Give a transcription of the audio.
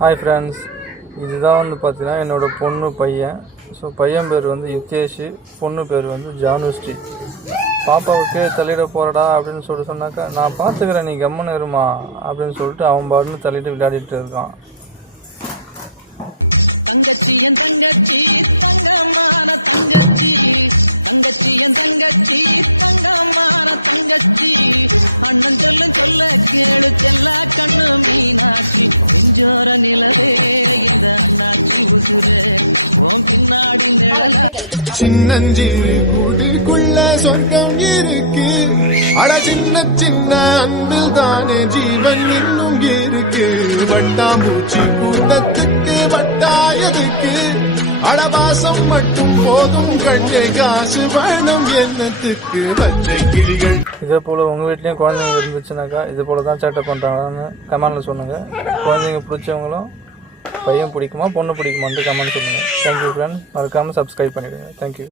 Hi friends, இதுதான் வந்து பார்த்தீங்கன்னா என்னோடய பொண்ணு பையன். ஸோ பையன் பேர் வந்து யுத்தேஷ், பொண்ணு பேர் வந்து ஜானுஸ்ரீ. பாப்பாவுக்கு தள்ளிட போகிறடா அப்படின்னு சொல்லிட்டு சொன்னாக்கா, நான் பார்த்துக்கிறேன் நீ கம்மன்னு இருமா அப்படின்னு சொல்லிட்டு அவன் பாட்டுன்னு தள்ளிட்டு விளையாடிட்டு இருக்கான். சின்னஞ்சிறு கூட்டுக்குள்ள சொர்க்கம் இருக்கு. அட சின்ன சின்ன அன்பில் தானே ஜீவன் இன்னும் இருக்கு. வட்டாம்பூச்சி கூட்டத்துக்கு வட்டாயதுக்கு அடவாசம் மட்டும் போதும் கண்ணே, காசு வேணும் என்னத்துக்கு பச்சை கிளிகள். இதே போல் உங்கள் வீட்லேயும் குழந்தைங்க இருந்துச்சுனாக்கா இது போல் தான் சேட்டை பண்ணுறாங்கன்னு கமெண்டில் சொல்லுங்கள். குழந்தைங்க பிடிச்சவங்களும் பையன் பிடிக்குமா பொண்ணு பிடிக்குமான்னு கமெண்ட் சொல்லுங்கள். தேங்க்யூ ஃப்ரெண்ட், மறக்காமல் சப்ஸ்கிரைப் பண்ணிவிடுங்க. தேங்க்யூ.